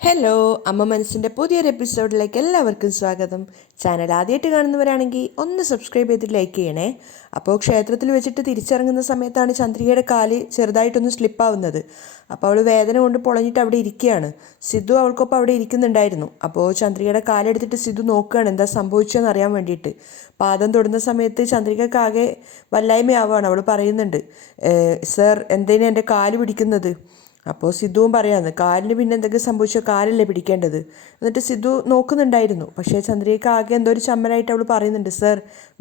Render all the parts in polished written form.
Hello, അമ്മ മനസ്സിൻ്റെ പുതിയൊരു എപ്പിസോഡിലേക്ക് എല്ലാവർക്കും സ്വാഗതം. ചാനൽ ആദ്യമായിട്ട് കാണുന്നവരാണെങ്കിൽ ഒന്ന് സബ്സ്ക്രൈബ് ചെയ്തിട്ട് ലൈക്ക് ചെയ്യണേ. അപ്പോൾ ക്ഷേത്രത്തിൽ വെച്ചിട്ട് തിരിച്ചിറങ്ങുന്ന സമയത്താണ് ചന്ദ്രികയുടെ കാല് ചെറുതായിട്ടൊന്ന് സ്ലിപ്പാവുന്നത്. അപ്പോൾ അവൾ വേദന കൊണ്ട് പൊളഞ്ഞിട്ട് അവിടെ ഇരിക്കുകയാണ്. സിദ്ധു അവൾക്കൊപ്പം അവിടെ ഇരിക്കുന്നുണ്ടായിരുന്നു. അപ്പോൾ ചന്ദ്രികയുടെ കാലെടുത്തിട്ട് സിദ്ധു നോക്കുകയാണ് എന്താ സംഭവിച്ചതെന്ന് അറിയാൻ വേണ്ടിയിട്ട്. പാദം തൊടുന്ന സമയത്ത് ചന്ദ്രികക്കാകെ വല്ലായ്മയാവുകയാണ്. അവൾ പറയുന്നുണ്ട്, സർ എന്തിനാ എൻ്റെ കാല് പിടിക്കുന്നത്? അപ്പോൾ സിദ്ധുവും പറയാന്ന് കാലിന് പിന്നെ എന്തൊക്കെ സംഭവിച്ചോ, കാലല്ലേ പിടിക്കേണ്ടത്. എന്നിട്ട് സിദ്ധു നോക്കുന്നുണ്ടായിരുന്നു. പക്ഷേ ചന്ദ്രികയ്ക്ക് ആകെ എന്തോ ഒരു ചമ്മലായിട്ട് അവൾ പറയുന്നുണ്ട്, സർ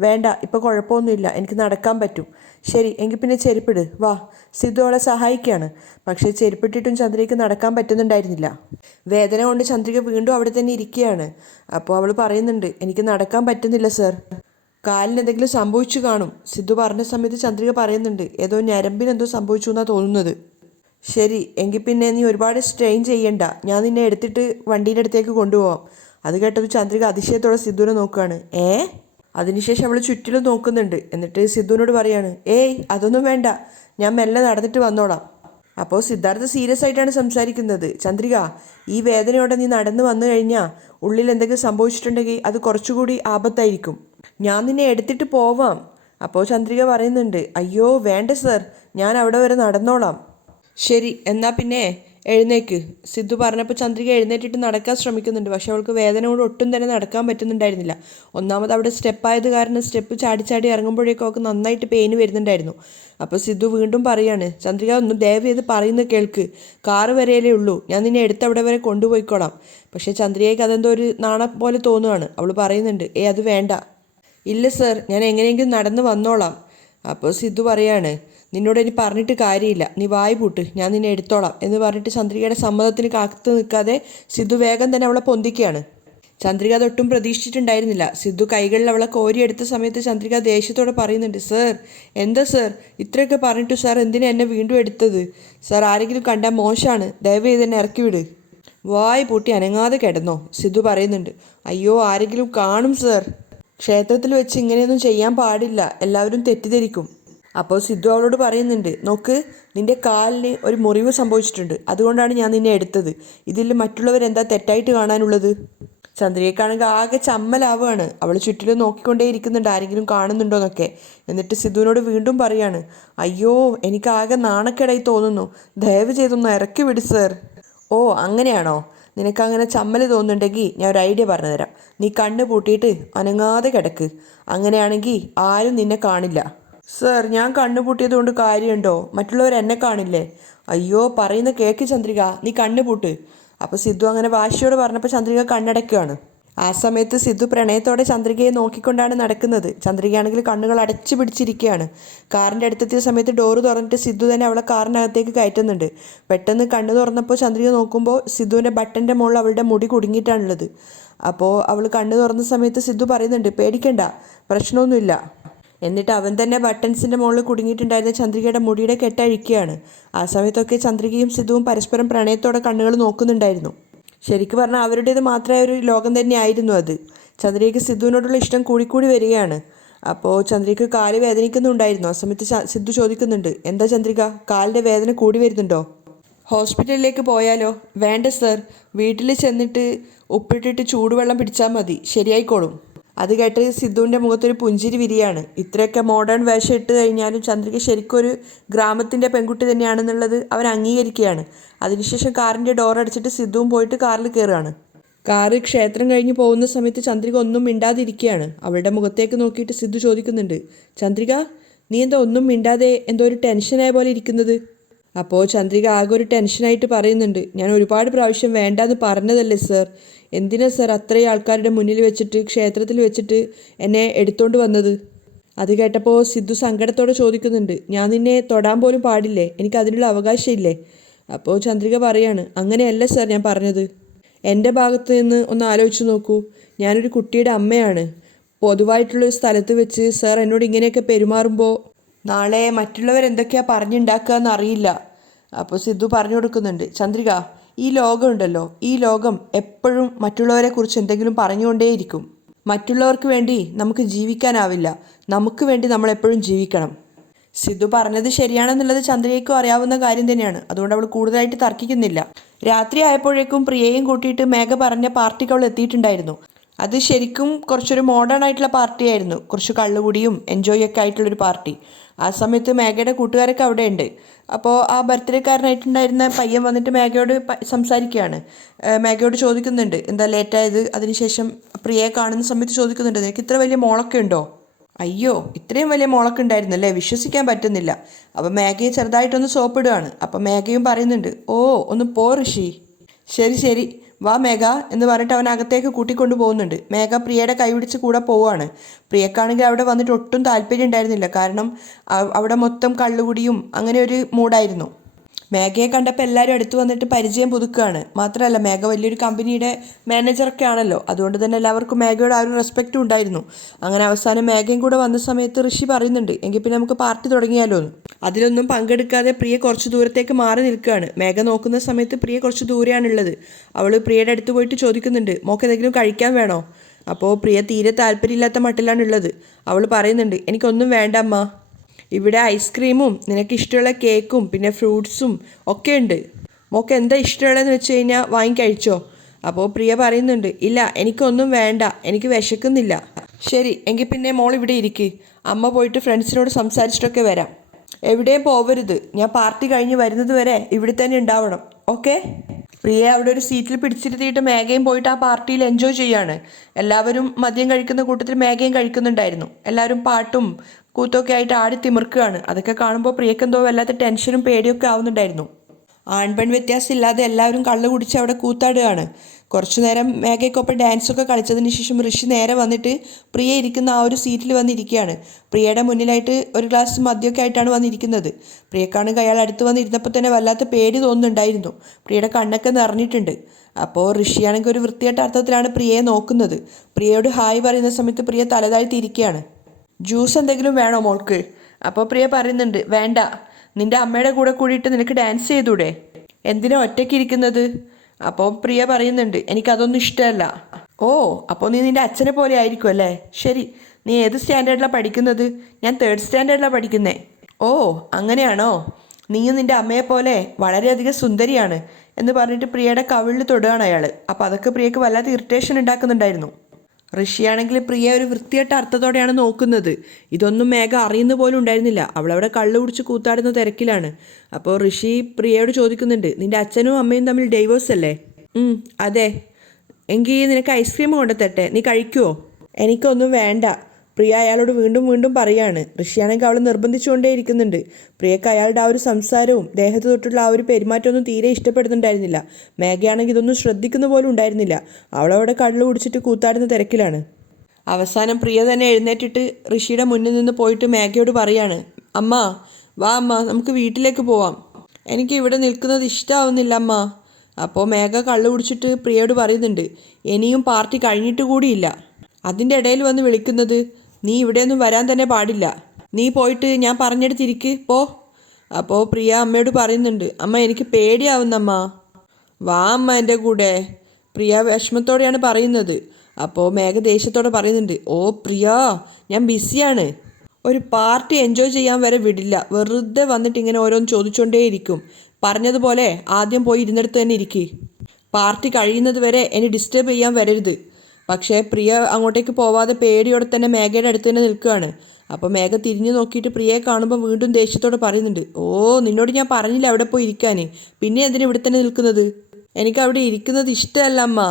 വേണ്ട, ഇപ്പോൾ കുഴപ്പമൊന്നുമില്ല, എനിക്ക് നടക്കാൻ പറ്റും. ശരി എങ്കിൽ പിന്നെ ചെരുപ്പിട് വാ. സിദ്ധു അവളെ സഹായിക്കുകയാണ്. പക്ഷേ ചെരുപ്പിട്ടിട്ടും ചന്ദ്രികയ്ക്ക് നടക്കാൻ പറ്റുന്നുണ്ടായിരുന്നില്ല. വേദന കൊണ്ട് ചന്ദ്രിക വീണ്ടും അവിടെ തന്നെ ഇരിക്കുകയാണ്. അപ്പോൾ അവൾ പറയുന്നുണ്ട്, എനിക്ക് നടക്കാൻ പറ്റുന്നില്ല സർ, കാലിന് എന്തെങ്കിലും സംഭവിച്ചു കാണും. സിദ്ധു പറഞ്ഞ സമയത്ത് ചന്ദ്രിക പറയുന്നുണ്ട്, ഏതോ ഞരമ്പിനെന്തോ സംഭവിച്ചു എന്നാണ് തോന്നുന്നത്. ശരി എങ്കിൽ പിന്നെ നീ ഒരുപാട് സ്ട്രെയിൻ ചെയ്യണ്ട, ഞാൻ നിന്നെ എടുത്തിട്ട് വണ്ടീൻ്റെ അടുത്തേക്ക് കൊണ്ടുപോകാം. അത് കേട്ടത് ചന്ദ്രിക അതിശയത്തോടെ സിദ്ധുവിനെ നോക്കുകയാണ്. അതിനുശേഷം അവൾ ചുറ്റിലും നോക്കുന്നുണ്ട്. എന്നിട്ട് സിദ്ധുവിനോട് പറയാണ്, അതൊന്നും വേണ്ട, ഞാൻ മെല്ലെ നടന്നിട്ട് വന്നോളാം. അപ്പോൾ സിദ്ധാർത്ഥ സീരിയസ് ആയിട്ടാണ് സംസാരിക്കുന്നത്. ചന്ദ്രിക, ഈ വേദനയോടെ നീ നടന്നു വന്നു കഴിഞ്ഞാൽ ഉള്ളിൽ എന്തെങ്കിലും സംഭവിച്ചിട്ടുണ്ടെങ്കിൽ അത് കുറച്ചുകൂടി ആപത്തായിരിക്കും. ഞാൻ നിന്നെ എടുത്തിട്ട് പോവാം. അപ്പോൾ ചന്ദ്രിക പറയുന്നുണ്ട്, അയ്യോ വേണ്ട സർ, ഞാൻ അവിടെ വരെ നടന്നോളാം. ശരി എന്നാൽ പിന്നെ എഴുന്നേക്ക്. സിദ്ധു പറഞ്ഞപ്പോൾ ചന്ദ്രിക എഴുന്നേറ്റിട്ട് നടക്കാൻ ശ്രമിക്കുന്നുണ്ട്. പക്ഷെ അവൾക്ക് വേദന കൊണ്ട് ഒട്ടും തന്നെ നടക്കാൻ പറ്റുന്നുണ്ടായിരുന്നില്ല. ഒന്നാമത് അവിടെ സ്റ്റെപ്പായത് കാരണം സ്റ്റെപ്പ് ചാടി ചാടി ഇറങ്ങുമ്പോഴേക്കും അവൾക്ക് നന്നായിട്ട് പെയിന് വരുന്നുണ്ടായിരുന്നു. അപ്പോൾ സിദ്ധു വീണ്ടും പറയാണ്, ചന്ദ്രിക ഒന്ന് ദയവ് ചെയ്ത് പറയുന്നത് കേൾക്ക്, കാറ് വരെയല്ലേ ഉള്ളൂ, ഞാൻ നിന്നെ എടുത്ത് അവിടെ വരെ കൊണ്ടുപോയിക്കോളാം. പക്ഷേ ചന്ദ്രികയ്ക്ക് അതെന്തോ ഒരു നാണം പോലെ തോന്നുകയാണ്. അവൾ പറയുന്നുണ്ട്, അത് വേണ്ട. ഇല്ല സർ, ഞാൻ എങ്ങനെയെങ്കിലും നടന്ന് വന്നോളാം. അപ്പോൾ സിദ്ധു പറയാണ്, നിന്നോട് ഇനി പറഞ്ഞിട്ട് കാര്യമില്ല, നീ വായി പൂട്ട്, ഞാൻ നിന്നെ എടുത്തോളാം എന്ന് പറഞ്ഞിട്ട് ചന്ദ്രികയുടെ സമ്മതത്തിന് കാത്തു നിൽക്കാതെ സിദ്ധു വേഗം തന്നെ അവളെ പൊന്തിക്കുകയാണ്. ചന്ദ്രിക അതൊട്ടും പ്രതീക്ഷിച്ചിട്ടുണ്ടായിരുന്നില്ല. സിദ്ധു കൈകളിൽ അവളെ കോരിയെടുത്ത സമയത്ത് ചന്ദ്രിക ദേഷ്യത്തോടെ പറയുന്നുണ്ട്, സർ എന്താ സർ, ഇത്രയൊക്കെ പറഞ്ഞിട്ട് സാർ എന്തിനാ എന്നെ വീണ്ടും എടുത്തത്? സാർ ആരെങ്കിലും കണ്ടാൽ മോശമാണ്, ദയവ് ചെയ്ത് എന്നെ ഇറക്കി വിട്. വായി പൂട്ടി അനങ്ങാതെ കിടന്നോ. സിദ്ധു പറയുന്നുണ്ട്, അയ്യോ ആരെങ്കിലും കാണും സർ, ക്ഷേത്രത്തിൽ വെച്ച് ഇങ്ങനെയൊന്നും ചെയ്യാൻ പാടില്ല, എല്ലാവരും തെറ്റിദ്ധരിക്കും. അപ്പോൾ സിദ്ധു അവളോട് പറയുന്നുണ്ട്, നോക്ക്, നിന്റെ കാലിന് ഒരു മുറിവ് സംഭവിച്ചിട്ടുണ്ട്, അതുകൊണ്ടാണ് ഞാൻ നിന്നെ എടുത്തത്. ഇതിൽ മറ്റുള്ളവരെന്താ തെറ്റായിട്ട് കാണാനുള്ളത്? ചന്ദ്രികയ്ക്കാണെങ്കിൽ ആകെ ചമ്മലാവുകയാണ്. അവൾ ചുറ്റിലും നോക്കിക്കൊണ്ടേ ഇരിക്കുന്നുണ്ട്, ആരെങ്കിലും കാണുന്നുണ്ടോന്നൊക്കെ. എന്നിട്ട് സിദ്ധുവിനോട് വീണ്ടും പറയാണ്, അയ്യോ എനിക്ക് ആകെ നാണക്കേടായി തോന്നുന്നു, ദയവ് ചെയ്തൊന്ന് ഇറക്കി വിട് സർ. ഓ അങ്ങനെയാണോ, നിനക്കങ്ങനെ ചമ്മൽ തോന്നുന്നുണ്ടെങ്കിൽ ഞാൻ ഒരു ഐഡിയ പറഞ്ഞുതരാം. നീ കണ്ണ് പൂട്ടിയിട്ട് അനങ്ങാതെ കിടക്ക്, അങ്ങനെയാണെങ്കിൽ ആരും നിന്നെ കാണില്ല. സർ ഞാൻ കണ്ണുപൂട്ടിയത് കൊണ്ട് കാര്യമുണ്ടോ? മറ്റുള്ളവർ എന്നെ കാണില്ലേ? അയ്യോ പറയുന്ന കേക്ക് ചന്ദ്രിക, നീ കണ്ണുപൂട്ട്. അപ്പോൾ സിദ്ധു അങ്ങനെ വാശിയോട് പറഞ്ഞപ്പോൾ ചന്ദ്രിക കണ്ണടയ്ക്കുകയാണ്. ആ സമയത്ത് സിദ്ധു പ്രണയത്തോടെ ചന്ദ്രികയെ നോക്കിക്കൊണ്ടാണ് നടക്കുന്നത്. ചന്ദ്രികയാണെങ്കിൽ കണ്ണുകൾ അടച്ചു പിടിച്ചിരിക്കുകയാണ്. കാറിൻ്റെ അടുത്തെത്തിയ സമയത്ത് ഡോറ് തുറന്നിട്ട് സിദ്ധു തന്നെ അവളെ കാറിനകത്തേക്ക് കയറ്റുന്നുണ്ട്. പെട്ടെന്ന് കണ്ണ് തുറന്നപ്പോൾ ചന്ദ്രിക നോക്കുമ്പോൾ സിദ്ധുവിൻ്റെ ബട്ടൻ്റെ മുകളിൽ അവളുടെ മുടി കുടുങ്ങിയിട്ടാണുള്ളത്. അപ്പോൾ അവൾ കണ്ണ് തുറന്ന സമയത്ത് സിദ്ധു പറയുന്നുണ്ട്, പേടിക്കണ്ട, പ്രശ്നമൊന്നുമില്ല. എന്നിട്ട് അവൻ തന്നെ ബട്ടൺസിൻ്റെ മുകളിൽ കുടുങ്ങിയിട്ടുണ്ടായിരുന്ന ചന്ദ്രികയുടെ മുടിയുടെ കെട്ടഴിക്കുകയാണ്. ആ സമയത്തൊക്കെ ചന്ദ്രികയും സിദ്ധുവും പരസ്പരം പ്രണയത്തോടെ കണ്ണുകൾ നോക്കുന്നുണ്ടായിരുന്നു. ശരിക്കും പറഞ്ഞാൽ അവരുടേത് മാത്രമായ ഒരു ലോകം തന്നെയായിരുന്നു അത്. ചന്ദ്രികയ്ക്ക് സിദ്ധുവിനോടുള്ള ഇഷ്ടം കൂടിക്കൂടി വരികയാണ്. അപ്പോൾ ചന്ദ്രികയ്ക്ക് കാല് വേദനിക്കുന്നുണ്ടായിരുന്നു. ആ സമയത്ത് സിദ്ധു ചോദിക്കുന്നുണ്ട്, എന്താ ചന്ദ്രിക, കാലിൻ്റെ വേദന കൂടി വരുന്നുണ്ടോ? ഹോസ്പിറ്റലിലേക്ക് പോയാലോ? വേണ്ട സർ, വീട്ടിൽ ചെന്നിട്ട് ഉപ്പിട്ടിട്ട് ചൂടുവെള്ളം പിടിച്ചാൽ മതി, ശരിയായിക്കോളും. അത് കേട്ട് സിദ്ധുവിൻ്റെ മുഖത്തൊരു പുഞ്ചിരി വിരിയാണ്. ഇത്രയൊക്കെ മോഡേൺ വേഷം ഇട്ട് കഴിഞ്ഞാലും ചന്ദ്രിക ശരിക്കും ഒരു ഗ്രാമത്തിൻ്റെ പെൺകുട്ടി തന്നെയാണെന്നുള്ളത് അവൻ അംഗീകരിക്കുകയാണ്. അതിനുശേഷം കാറിൻ്റെ ഡോർ അടിച്ചിട്ട് സിദ്ധുവും പോയിട്ട് കാറിൽ കയറുകയാണ്. കാറ് ക്ഷേത്രം കഴിഞ്ഞ് പോകുന്ന സമയത്ത് ചന്ദ്രിക ഒന്നും മിണ്ടാതിരിക്കുകയാണ്. അവളുടെ മുഖത്തേക്ക് നോക്കിയിട്ട് സിദ്ധു ചോദിക്കുന്നുണ്ട്, ചന്ദ്രിക നീ എന്താ ഒന്നും മിണ്ടാതെ എന്തോ ഒരു ടെൻഷനായ പോലെ ഇരിക്കുന്നത്? അപ്പോൾ ചന്ദ്രിക ആകെ ഒരു ടെൻഷനായിട്ട് പറയുന്നുണ്ട്, ഞാൻ ഒരുപാട് പ്രാവശ്യം വേണ്ടാന്ന് പറഞ്ഞതല്ലേ സർ, എന്തിനാ സർ അത്രയും ആൾക്കാരുടെ മുന്നിൽ വെച്ചിട്ട് ക്ഷേത്രത്തിൽ വെച്ചിട്ട് എന്നെ എടുത്തോണ്ട് വന്നത്? അത് കേട്ടപ്പോൾ സിദ്ധു സങ്കടത്തോടെ ചോദിക്കുന്നുണ്ട്, ഞാൻ നിന്നെ തൊടാൻ പോലും പാടില്ലേ, എനിക്ക് അതിനുള്ള അവകാശമില്ലേ? അപ്പോൾ ചന്ദ്രിക പറയാണ്, അങ്ങനെയല്ല സർ ഞാൻ പറഞ്ഞത്. എൻ്റെ ഭാഗത്ത് നിന്ന് ഒന്ന് ആലോചിച്ച് നോക്കൂ, ഞാനൊരു കുട്ടിയുടെ അമ്മയാണ്. പൊതുവായിട്ടുള്ളൊരു സ്ഥലത്ത് വെച്ച് സർ എന്നോട് ഇങ്ങനെയൊക്കെ പെരുമാറുമ്പോൾ നാളെ മറ്റുള്ളവരെന്തൊക്കെയാണ് പറഞ്ഞുണ്ടാക്കുക എന്നറിയില്ല. അപ്പോൾ സിദ്ധു പറഞ്ഞു കൊടുക്കുന്നുണ്ട്, ചന്ദ്രിക ഈ ലോകം ഉണ്ടല്ലോ, ഈ ലോകം എപ്പോഴും മറ്റുള്ളവരെ കുറിച്ച് എന്തെങ്കിലും പറഞ്ഞുകൊണ്ടേയിരിക്കും. മറ്റുള്ളവർക്ക് വേണ്ടി നമുക്ക് ജീവിക്കാനാവില്ല, നമുക്ക് വേണ്ടി നമ്മളെപ്പോഴും ജീവിക്കണം. സിദ്ധു പറഞ്ഞത് ശരിയാണെന്നുള്ളത് ചന്ദ്രയ്ക്കും അറിയാവുന്ന കാര്യം തന്നെയാണ്. അതുകൊണ്ട് അവൾ കൂടുതലായിട്ട് തർക്കിക്കുന്നില്ല. രാത്രി ആയപ്പോഴേക്കും പ്രിയയും കൂട്ടിയിട്ട് മേഘ പറഞ്ഞ പാർട്ടിക്ക് അവൾ എത്തിയിട്ടുണ്ടായിരുന്നു. അത് ശരിക്കും കുറച്ചൊരു മോഡേൺ ആയിട്ടുള്ള പാർട്ടി ആയിരുന്നു. കുറച്ച് കള്ളുകുടിയും എൻജോയ് ഒക്കെ ആയിട്ടുള്ളൊരു പാർട്ടി. ആ സമയത്ത് മേഘയുടെ കൂട്ടുകാരൊക്കെ അവിടെ ഉണ്ട്. അപ്പോൾ ആ ബർത്ത്ഡേക്കാരനായിട്ടുണ്ടായിരുന്ന പയ്യൻ വന്നിട്ട് മേഘയോട് സംസാരിക്കുകയാണ്. മേഘയോട് ചോദിക്കുന്നുണ്ട് എന്താ ലേറ്റായത്. അതിനുശേഷം പ്രിയയെ കാണുന്ന സമയത്ത് ചോദിക്കുന്നുണ്ട് നിനക്ക് ഇത്ര വലിയ മോളൊക്കെ ഉണ്ടോ. അയ്യോ ഇത്രയും വലിയ മോളൊക്കെ ഉണ്ടായിരുന്നല്ലേ, വിശ്വസിക്കാൻ പറ്റുന്നില്ല. അപ്പം മേഘയെ ചെറുതായിട്ടൊന്ന് സോപ്പിടുകയാണ്. അപ്പം മേഘയും പറയുന്നുണ്ട് ഓ ഒന്ന് പോ ഋഷി. ശരി ശരി വാ മേഘ എന്ന് പറഞ്ഞിട്ട് അവൻ അകത്തേക്ക് കൂട്ടിക്കൊണ്ടു പോകുന്നുണ്ട്. മേഘ പ്രിയയുടെ കൈ പിടിച്ച് കൂടെ പോവുകയാണ്. പ്രിയക്കാണെങ്കിൽ അവിടെ വന്നിട്ട് ഒട്ടും താല്പര്യം ഉണ്ടായിരുന്നില്ല. കാരണം അവിടെ മൊത്തം കള്ളുകുടിയും അങ്ങനെ ഒരു മൂഡായിരുന്നു. മേഘയെ കണ്ടപ്പോൾ എല്ലാവരും അടുത്ത് വന്നിട്ട് പരിചയം പുതുക്കുകയാണ്. മാത്രമല്ല മേഘ വലിയൊരു കമ്പനിയുടെ മാനേജറൊക്കെ ആണല്ലോ. അതുകൊണ്ട് തന്നെ എല്ലാവർക്കും മേഘയോട് ആ ഒരു റെസ്പെക്റ്റും ഉണ്ടായിരുന്നു. അങ്ങനെ അവസാനം മേഘയും കൂടെ വന്ന സമയത്ത് ഋഷി പറയുന്നുണ്ട് എങ്കിൽ പിന്നെ നമുക്ക് പാർട്ടി തുടങ്ങിയാലോ എന്ന്. അതിലൊന്നും പങ്കെടുക്കാതെ പ്രിയ കുറച്ച് ദൂരത്തേക്ക് മാറി നിൽക്കുകയാണ്. മേഘ നോക്കുന്ന സമയത്ത് പ്രിയ കുറച്ച് ദൂരെയാണുള്ളത്. അവൾ പ്രിയയുടെ അടുത്ത് പോയിട്ട് ചോദിക്കുന്നുണ്ട് മോക്ക് എന്തെങ്കിലും കഴിക്കാൻ വേണോ. അപ്പോൾ പ്രിയ തീരെ താല്പര്യമില്ലാത്ത മട്ടിലാണുള്ളത്. അവൾ പറയുന്നുണ്ട് എനിക്കൊന്നും വേണ്ട അമ്മ, ഇവിടെ ഐസ്ക്രീമും നിനക്ക് ഇഷ്ടമുള്ള കേക്കും പിന്നെ ഫ്രൂട്ട്സും ഒക്കെ ഉണ്ട്. മോക്ക് എന്താ ഇഷ്ടമുള്ളതെന്ന് വെച്ച് കഴിഞ്ഞാൽ വാങ്ങിക്കഴിച്ചോ. അപ്പോൾ പ്രിയ പറയുന്നുണ്ട് ഇല്ല എനിക്കൊന്നും വേണ്ട, എനിക്ക് വിശക്കുന്നില്ല. ശരി എങ്കിൽ പിന്നെ മോൾ ഇവിടെ ഇരിക്ക്, അമ്മ പോയിട്ട് ഫ്രണ്ട്സിനോട് സംസാരിച്ചിട്ടൊക്കെ വരാം. എവിടെയും പോവരുത്, ഞാൻ പാർട്ടി കഴിഞ്ഞ് വരുന്നത് വരെ ഇവിടെ തന്നെ ഉണ്ടാവണം, ഓക്കെ. പ്രിയ അവിടെ ഒരു സീറ്റിൽ പിടിച്ചിരുത്തിയിട്ട് മേഘയും പോയിട്ട് ആ പാർട്ടിയിൽ എൻജോയ് ചെയ്യാണ്. എല്ലാവരും മദ്യം കഴിക്കുന്ന കൂട്ടത്തിൽ മേഘയും കഴിക്കുന്നുണ്ടായിരുന്നു. എല്ലാവരും പാട്ടും കൂത്തൊക്കെ ആയിട്ട് ആടി തിമിർക്കുകയാണ്. അതൊക്കെ കാണുമ്പോൾ പ്രിയക്കെന്തോ വല്ലാത്ത ടെൻഷനും പേടിയൊക്കെ ആവുന്നുണ്ടായിരുന്നു. ആൺപെൺ വ്യത്യാസമില്ലാതെ എല്ലാവരും കള്ളു കുടിച്ച് അവിടെ കൂത്താടുകയാണ്. കുറച്ചു നേരം മേഘയ്ക്കൊപ്പം ഡാൻസൊക്കെ കളിച്ചതിന് ശേഷം ഋഷി നേരെ വന്നിട്ട് പ്രിയ ഇരിക്കുന്ന ആ ഒരു സീറ്റിൽ വന്നിരിക്കുകയാണ്. പ്രിയയുടെ മുന്നിലായിട്ട് ഒരു ഗ്ലാസ് മദ്യമൊക്കെ ആയിട്ടാണ് വന്നിരിക്കുന്നത്. പ്രിയക്കാണെങ്കിൽ അയാൾ അടുത്ത് വന്നിരുന്നപ്പോൾ തന്നെ വല്ലാത്ത പേടി തോന്നുന്നുണ്ടായിരുന്നു. പ്രിയയുടെ കണ്ണൊക്കെ നിറഞ്ഞിട്ടുണ്ട്. അപ്പോൾ ഋഷിയാണെങ്കിൽ ഒരു വൃത്തികെട്ട അർത്ഥത്തിലാണ് പ്രിയയെ നോക്കുന്നത്. പ്രിയയോട് ഹായ് പറയുന്ന സമയത്ത് പ്രിയ തലതാഴ്ത്തിയിരിക്കുകയാണ്. ജ്യൂസ് എന്തെങ്കിലും വേണോ മോൾക്ക്. അപ്പോൾ പ്രിയ പറയുന്നുണ്ട് വേണ്ട, നിൻ്റെ അമ്മയുടെ കൂടെ കൂടിയിട്ട് നിനക്ക് ഡാൻസ് ചെയ്തൂടെ, എന്തിനാ ഒറ്റയ്ക്ക് ഇരിക്കുന്നത്. അപ്പോൾ പ്രിയ പറയുന്നുണ്ട് എനിക്കതൊന്നും ഇഷ്ടമല്ല. ഓ അപ്പോൾ നീ നിൻ്റെ അച്ഛനെ പോലെ ആയിരിക്കും അല്ലേ. ശരി നീ ഏത് സ്റ്റാൻഡേർഡിലാണ് പഠിക്കുന്നത്. ഞാൻ 3rd സ്റ്റാൻഡേർഡിലാണ് പഠിക്കുന്നത്. ഓ അങ്ങനെയാണോ, നീയും നിൻ്റെ അമ്മയെപ്പോലെ വളരെയധികം സുന്ദരിയാണ് എന്ന് പറഞ്ഞിട്ട് പ്രിയയുടെ കവിളിൽ തൊടുകയാണ് അയാൾ. അപ്പോൾ അതൊക്കെ പ്രിയക്ക് വല്ലാത്ത ഇറിറ്റേഷൻ ഉണ്ടാക്കുന്നുണ്ടായിരുന്നു. ഋഷിയാണെങ്കിൽ പ്രിയ ഒരു വൃത്തികെട്ട അർത്ഥത്തോടെയാണ് നോക്കുന്നത്. ഇതൊന്നും മേഘ അറിയുന്ന പോലും ഉണ്ടായിരുന്നില്ല. അവളവിടെ കള്ളു കുടിച്ച് കൂത്താടുന്ന തിരക്കിലാണ്. അപ്പോൾ ഋഷി പ്രിയയോട് ചോദിക്കുന്നുണ്ട് നിൻ്റെ അച്ഛനും അമ്മയും തമ്മിൽ ഡൈവേഴ്സ് അല്ലേ. അതെ. എങ്കിൽ നിനക്ക് ഐസ്ക്രീം കൊണ്ടുത്തട്ടെ, നീ കഴിക്കുമോ. എനിക്കൊന്നും വേണ്ട. പ്രിയ അയാളോട് വീണ്ടും വീണ്ടും പറയാണ്. ഋഷിയാണെങ്കിൽ അവൾ നിർബന്ധിച്ചുകൊണ്ടേ ഇരിക്കുന്നുണ്ട്. പ്രിയക്ക് അയാളുടെ ആ ഒരു സംസാരവും ദേഹത്ത് തൊട്ടുള്ള ആ ഒരു പെരുമാറ്റമൊന്നും തീരെ ഇഷ്ടപ്പെടുന്നുണ്ടായിരുന്നില്ല. മേഘയാണെങ്കിൽ ഇതൊന്നും ശ്രദ്ധിക്കുന്ന പോലും ഉണ്ടായിരുന്നില്ല. അവളവിടെ കള്ളു കുടിച്ചിട്ട് കൂത്താടുന്ന തിരക്കിലാണ്. അവസാനം പ്രിയ തന്നെ എഴുന്നേറ്റിട്ട് ഋഷിയുടെ മുന്നിൽ നിന്ന് പോയിട്ട് മേഘയോട് പറയാണ് അമ്മ വാ അമ്മ നമുക്ക് വീട്ടിലേക്ക് പോവാം, എനിക്ക് ഇവിടെ നിൽക്കുന്നത് ഇഷ്ടമാവുന്നില്ല അമ്മ. അപ്പോൾ മേഘ കള്ളു കുടിച്ചിട്ട് പ്രിയയോട് പറയുന്നുണ്ട് ഇനിയും പാർട്ടി കഴിഞ്ഞിട്ട് കൂടിയില്ല, അതിൻ്റെ ഇടയിൽ വന്ന് വിളിക്കുന്നത്. നീ ഇവിടെയൊന്നും വരാൻ തന്നെ പാടില്ല, നീ പോയിട്ട് ഞാൻ പറഞ്ഞെടുത്തിരിക്ക് പോ. അപ്പോൾ പ്രിയ അമ്മയോട് പറയുന്നുണ്ട് അമ്മ എനിക്ക് പേടിയാവുന്നമ്മ. വാ അമ്മ എൻ്റെ കൂടെ. പ്രിയ വിഷമത്തോടെയാണ് പറയുന്നത്. അപ്പോൾ മേഘ ദേഷ്യത്തോടെ പറയുന്നുണ്ട് ഓ പ്രിയ ഞാൻ ബിസിയാണ്, ഒരു പാർട്ടി എൻജോയ് ചെയ്യാൻ വരെ വിടില്ല, വെറുതെ വന്നിട്ട് ഇങ്ങനെ ഓരോന്ന് ചോദിച്ചുകൊണ്ടേയിരിക്കും. പറഞ്ഞതുപോലെ ആദ്യം പോയി ഇരുന്നിടത്ത് തന്നെ ഇരിക്കുക, പാർട്ടി കഴിയുന്നത് വരെ എന്നെ ഡിസ്റ്റർബ് ചെയ്യാൻ വരരുത്. പക്ഷേ പ്രിയ അങ്ങോട്ടേക്ക് പോവാതെ പേടിയോടെ തന്നെ മേഘയുടെ അടുത്ത് തന്നെ നിൽക്കുകയാണ്. അപ്പോൾ മേഘ തിരിഞ്ഞു നോക്കിയിട്ട് പ്രിയയെ കാണുമ്പോൾ വീണ്ടും ദേഷ്യത്തോടെ പറയുന്നുണ്ട് ഓ നിന്നോട് ഞാൻ പറഞ്ഞില്ല അവിടെ പോയി ഇരിക്കാൻ, പിന്നെ എന്തിനാ ഇവിടെ തന്നെ നിൽക്കുന്നത്. എനിക്ക് അവിടെ ഇരിക്കുന്നത് ഇഷ്ടമല്ല അമ്മ.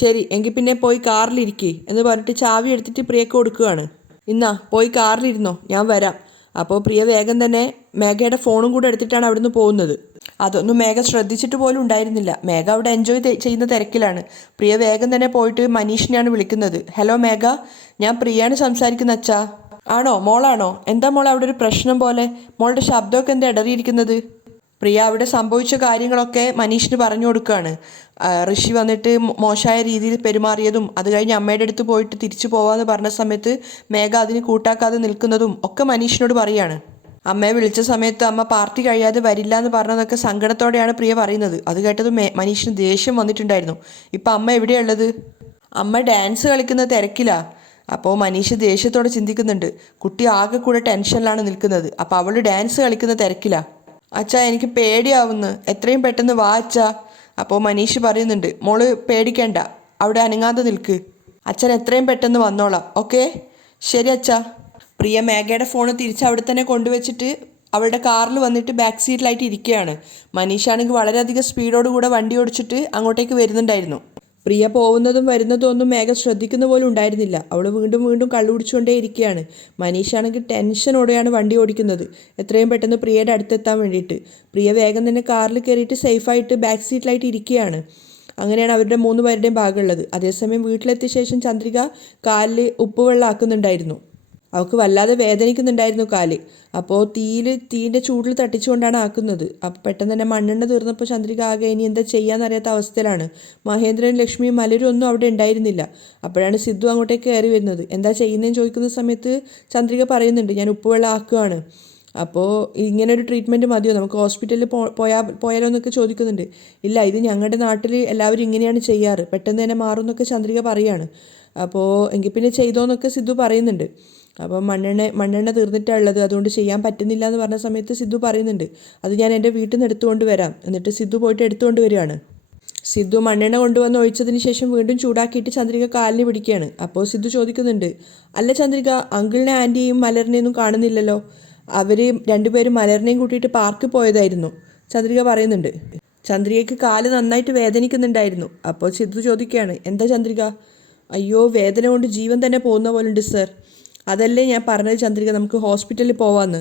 ശരി എങ്കിൽ പിന്നെ പോയി കാറിലിരിക്കേ എന്ന് പറഞ്ഞിട്ട് ചാവി എടുത്തിട്ട് പ്രിയക്ക് കൊടുക്കുകയാണ്. ഇന്നാ പോയി കാറിലിരുന്നോ, ഞാൻ വരാം. അപ്പോൾ പ്രിയ വേഗം തന്നെ മേഘയുടെ ഫോണും കൂടെ എടുത്തിട്ടാണ് അവിടുന്ന് പോകുന്നത്. അതൊന്നും മേഘ ശ്രദ്ധിച്ചിട്ട് പോലും ഉണ്ടായിരുന്നില്ല. മേഘ അവിടെ എൻജോയ് ചെയ്യുന്ന തിരക്കിലാണ്. പ്രിയ വേഗം തന്നെ പോയിട്ട് മനീഷിനെയാണ് വിളിക്കുന്നത്. ഹലോ മേഘ, ഞാൻ പ്രിയയാണ് സംസാരിക്കുന്ന അച്ഛാ. ആണോ മോളാണോ, എന്താ മോളെ അവിടെ ഒരു പ്രശ്നം പോലെ, മോളുടെ ശബ്ദമൊക്കെ എന്താ ഇടറിയിരിക്കുന്നത്. പ്രിയ അവിടെ സംഭവിച്ച കാര്യങ്ങളൊക്കെ മനീഷിന് പറഞ്ഞു കൊടുക്കുകയാണ്. ഋഷി വന്നിട്ട് മോശമായ രീതിയിൽ പെരുമാറിയതും അത് കഴിഞ്ഞ് അമ്മയുടെ അടുത്ത് പോയിട്ട് തിരിച്ചു പോവാന്ന് പറഞ്ഞ സമയത്ത് മേഘ അതിന് കൂട്ടാക്കാതെ നിൽക്കുന്നതും ഒക്കെ മനീഷിനോട് പറയാണ്. അമ്മയെ വിളിച്ച സമയത്ത് അമ്മ പാർട്ടി കഴിയാതെ വരില്ല എന്ന് പറഞ്ഞതൊക്കെ സങ്കടത്തോടെയാണ് പ്രിയ പറയുന്നത്. അത് കേട്ടത് മനീഷിന് ദേഷ്യം വന്നിട്ടുണ്ടായിരുന്നു. ഇപ്പം അമ്മ എവിടെയുള്ളത്. അമ്മ ഡാൻസ് കളിക്കുന്ന തിരക്കിലാ. അപ്പോൾ മനീഷ് ദേഷ്യത്തോടെ ചിന്തിക്കുന്നുണ്ട്. കുട്ടി ആകെ കൂടെ ടെൻഷനിലാണ് നിൽക്കുന്നത്. അപ്പോൾ അവൾ ഡാൻസ് കളിക്കുന്ന തിരക്കിലാ. അച്ഛാ എനിക്ക് പേടിയാവുന്നു, എത്രയും പെട്ടെന്ന് വാ അച്ഛാ. അപ്പോൾ മനീഷ് പറയുന്നുണ്ട്, മോള് പേടിക്കേണ്ട, അവിടെ അനങ്ങാതെ നിൽക്ക്, അച്ഛൻ എത്രയും പെട്ടെന്ന് വന്നോളാം, ഓക്കെ? ശരി അച്ഛാ. പ്രിയ മേഘയുടെ ഫോൺ തിരിച്ച് അവിടെ തന്നെ കൊണ്ടുവച്ചിട്ട് അവളുടെ കാറിൽ വന്നിട്ട് ബാക്ക് സീറ്റിലായിട്ട് ഇരിക്കുകയാണ്. മനീഷാണെങ്കിൽ വളരെയധികം സ്പീഡോടുകൂടെ വണ്ടി ഓടിച്ചിട്ട് അങ്ങോട്ടേക്ക് വരുന്നുണ്ടായിരുന്നു. പ്രിയ പോകുന്നതും വരുന്നതും ഒന്നും മേഘ ശ്രദ്ധിക്കുന്ന പോലും ഉണ്ടായിരുന്നില്ല. അവൾ വീണ്ടും വീണ്ടും കള്ളുപിടിച്ചുകൊണ്ടേ ഇരിക്കുകയാണ്. മനീഷാണെങ്കിൽ ടെൻഷനോടെയാണ് വണ്ടി ഓടിക്കുന്നത്, എത്രയും പെട്ടെന്ന് പ്രിയയുടെ അടുത്തെത്താൻ വേണ്ടിയിട്ട്. പ്രിയ വേഗം തന്നെ കാറിൽ കയറിയിട്ട് സേഫായിട്ട് ബാക്ക് സീറ്റിലായിട്ട് ഇരിക്കുകയാണ്. അങ്ങനെയാണ് അവരുടെ 3 പേരുടെയും ഭാഗമുള്ളത്. അതേസമയം വീട്ടിലെത്തിയ ശേഷം ചന്ദ്രിക കാലിൽ ഉപ്പുവെള്ളം ആക്കുന്നുണ്ടായിരുന്നു. അവൾക്ക് വല്ലാതെ വേദനിക്കുന്നുണ്ടായിരുന്നു കാല്. അപ്പോൾ തീൻ്റെ ചൂടിൽ തട്ടിച്ചുകൊണ്ടാണ് ആക്കുന്നത്. അപ്പോൾ പെട്ടെന്ന് തന്നെ മണ്ണെണ്ണ തീർന്നപ്പോൾ ചന്ദ്രിക ആകെ ഇനി എന്താ ചെയ്യാന്നറിയാത്ത അവസ്ഥയിലാണ്. മഹേന്ദ്രൻ, ലക്ഷ്മിയും മലരും ഒന്നും അവിടെ ഉണ്ടായിരുന്നില്ല. അപ്പോഴാണ് സിദ്ധു അങ്ങോട്ടേക്ക് കയറി വരുന്നത്. എന്താ ചെയ്യുന്നതെന്ന് ചോദിക്കുന്ന സമയത്ത് ചന്ദ്രിക പറയുന്നുണ്ട്, ഞാൻ ഉപ്പുവെള്ളം ആക്കുകയാണ്. അപ്പോൾ ഇങ്ങനെ ഒരു ട്രീറ്റ്മെൻറ്റ് മതിയോ, നമുക്ക് ഹോസ്പിറ്റലിൽ പോയാലോ എന്നൊക്കെ ചോദിക്കുന്നുണ്ട്. ഇല്ല, ഇത് ഞങ്ങളുടെ നാട്ടിൽ എല്ലാവരും ഇങ്ങനെയാണ് ചെയ്യാറ്, പെട്ടെന്ന് തന്നെ മാറും എന്നൊക്കെ ചന്ദ്രിക പറയുകയാണ്. അപ്പോൾ എങ്കിൽ പിന്നെ ചെയ്തോന്നൊക്കെ സിദ്ധു പറയുന്നുണ്ട്. അപ്പോൾ മണ്ണെണ്ണ തീർന്നിട്ടുള്ളത്, അതുകൊണ്ട് ചെയ്യാൻ പറ്റുന്നില്ല എന്ന് പറഞ്ഞ സമയത്ത് സിദ്ധു പറയുന്നുണ്ട്, അത് ഞാൻ എൻ്റെ വീട്ടിൽ നിന്ന് എടുത്തുകൊണ്ട് വരാം. എന്നിട്ട് സിദ്ധു പോയിട്ട് എടുത്തുകൊണ്ട് വരികയാണ്. സിദ്ധു മണ്ണെണ്ണ കൊണ്ടുവന്ന് ഒഴിച്ചതിന് ശേഷം വീണ്ടും ചൂടാക്കിയിട്ട് ചന്ദ്രിക കാലിന് പിടിക്കുകയാണ്. അപ്പോൾ സിദ്ധു ചോദിക്കുന്നുണ്ട്, അല്ല ചന്ദ്രിക, അങ്കിളിനെ ആൻറ്റിയെയും മലറിനെയൊന്നും കാണുന്നില്ലല്ലോ, അവർ രണ്ടുപേരും മലറിനെയും കൂട്ടിയിട്ട് പാർക്കിൽ പോയതായിരുന്നു, ചന്ദ്രിക പറയുന്നുണ്ട്. ചന്ദ്രികയ്ക്ക് കാല് നന്നായിട്ട് വേദനിക്കുന്നുണ്ടായിരുന്നു. അപ്പോൾ സിദ്ധു ചോദിക്കുകയാണ്, എന്താ ചന്ദ്രിക? അയ്യോ, വേദന കൊണ്ട് ജീവൻ തന്നെ പോകുന്ന പോലുണ്ട് സർ. അതല്ലേ ഞാൻ പറഞ്ഞത് ചന്ദ്രിക, നമുക്ക് ഹോസ്പിറ്റലിൽ പോവാന്ന്.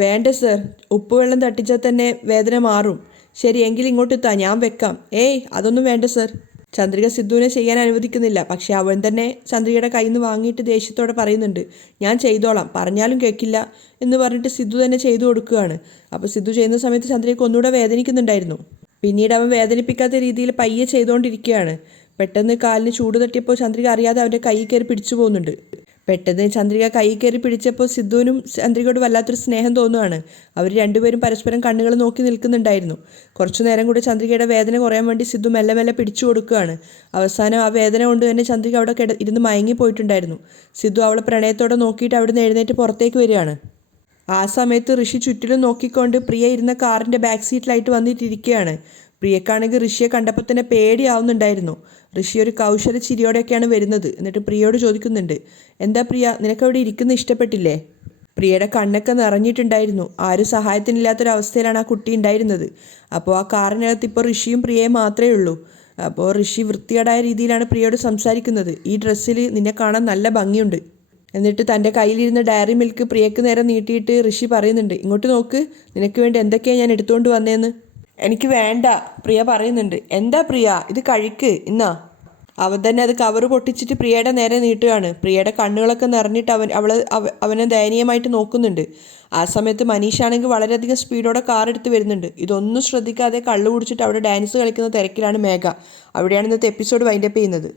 വേണ്ട സർ, ഉപ്പുവെള്ളം തട്ടിച്ചാൽ തന്നെ വേദന മാറും. ശരി, എങ്കിൽ ഇങ്ങോട്ട് എത്താം, ഞാൻ വെക്കാം. ഏയ്, അതൊന്നും വേണ്ട സർ. ചന്ദ്രിക സിദ്ധുവിനെ ചെയ്യാൻ അനുവദിക്കുന്നില്ല. പക്ഷേ അവൻ തന്നെ ചന്ദ്രികയുടെ കയ്യിൽ നിന്ന് വാങ്ങിയിട്ട് ദേഷ്യത്തോടെ പറയുന്നുണ്ട്, ഞാൻ ചെയ്തോളാം, പറഞ്ഞാലും കേൾക്കില്ല എന്ന് പറഞ്ഞിട്ട് സിദ്ധു തന്നെ ചെയ്തു കൊടുക്കുകയാണ്. അപ്പോൾ സിദ്ധു ചെയ്യുന്ന സമയത്ത് ചന്ദ്രികയ്ക്ക് ഒന്നുകൂടെ വേദനിക്കുന്നുണ്ടായിരുന്നു. പിന്നീട് അവൻ വേദനിപ്പിക്കാത്ത രീതിയിൽ പയ്യെ ചെയ്തുകൊണ്ടിരിക്കുകയാണ്. പെട്ടെന്ന് കാലിന് ചൂട് തട്ടിയപ്പോൾ ചന്ദ്രിക അറിയാതെ അവൻ്റെ കൈ കയറി പിടിച്ചു പോകുന്നുണ്ട്. പെട്ടെന്ന് ചന്ദ്രിക കൈ കയറി പിടിച്ചപ്പോൾ സിദ്ധുവിനും ചന്ദ്രികയോട് വല്ലാത്തൊരു സ്നേഹം തോന്നുകയാണ്. അവർ രണ്ടുപേരും പരസ്പരം കണ്ണുകൾ നോക്കി നിൽക്കുന്നുണ്ടായിരുന്നു. കുറച്ചു നേരം കൂടി ചന്ദ്രികയുടെ വേദന കുറയാൻ വേണ്ടി സിദ്ധു മെല്ലെ മെല്ലെ പിടിച്ചു കൊടുക്കുകയാണ്. അവസാനം ആ വേദന കൊണ്ട് തന്നെ ചന്ദ്രിക അവിടെ ഇരുന്ന് മയങ്ങിപ്പോയിട്ടുണ്ടായിരുന്നു. സിദ്ധു അവളെ പ്രണയത്തോടെ നോക്കിയിട്ട് അവിടുന്ന് എഴുന്നേറ്റ് പുറത്തേക്ക് വരികയാണ്. ആ സമയത്ത് ഋഷി ചുറ്റിലും നോക്കിക്കൊണ്ട് പ്രിയ ഇരുന്ന കാറിൻ്റെ ബാക്ക് സീറ്റിലായിട്ട് വന്നിട്ടിരിക്കുകയാണ്. പ്രിയക്കാണെങ്കിൽ ഋഷിയെ കണ്ടപ്പോൾ തന്നെ പേടിയാവുന്നുണ്ടായിരുന്നു. ഋഷി ഒരു കൗശല ചിരിയോടെയൊക്കെയാണ് വരുന്നത്. എന്നിട്ട് പ്രിയയോട് ചോദിക്കുന്നുണ്ട്, എന്താ പ്രിയ, നിനക്കവിടെ ഇരിക്കുന്ന ഇഷ്ടപ്പെട്ടില്ലേ? പ്രിയയുടെ കണ്ണൊക്കെ നിറഞ്ഞിട്ടുണ്ടായിരുന്നു. ആരും സഹായത്തിനില്ലാത്തൊരവസ്ഥയിലാണ് ആ കുട്ടി ഉണ്ടായിരുന്നത്. അപ്പോൾ ആ കാറിനകത്ത് ഇപ്പോൾ ഋഷിയും പ്രിയയും മാത്രമേ ഉള്ളൂ. അപ്പോൾ ഋഷി വൃത്തികേടായ രീതിയിലാണ് പ്രിയയോട് സംസാരിക്കുന്നത്. ഈ ഡ്രസ്സിൽ നിന്നെ കാണാൻ നല്ല ഭംഗിയുണ്ട്. എന്നിട്ട് തൻ്റെ കയ്യിലിരുന്ന ഡയറി മിൽക്ക് പ്രിയക്ക് നേരെ നീട്ടിയിട്ട് ഋഷി പറയുന്നുണ്ട്, ഇങ്ങോട്ട് നോക്ക്, നിനക്ക് വേണ്ടി എന്തൊക്കെയാണ് ഞാൻ എടുത്തുകൊണ്ട് വന്നേന്ന്. എനിക്ക് വേണ്ട, പ്രിയ പറയുന്നുണ്ട്. എന്താ പ്രിയ, ഇത് കഴിക്ക്, ഇന്നാ. അവൻ തന്നെ അത് കവറ് പൊട്ടിച്ചിട്ട് പ്രിയയുടെ നേരെ നീട്ടുകയാണ്. പ്രിയയുടെ കണ്ണുകളൊക്കെ നിറഞ്ഞിട്ട് അവനെ ദയനീയമായിട്ട് നോക്കുന്നുണ്ട്. ആ സമയത്ത് മനീഷാണെങ്കിൽ വളരെയധികം സ്പീഡോടെ കാർ എടുത്ത് വരുന്നുണ്ട്. ഇതൊന്നും ശ്രദ്ധിക്കാതെ കള്ളു കുടിച്ചിട്ട് അവിടെ ഡാൻസ് കളിക്കുന്ന തിരക്കിലാണ് മേഘ. അവിടെയാണ് ഇന്നത്തെ എപ്പിസോഡ് വൈൻഡപ്പ് ചെയ്യുന്നത്.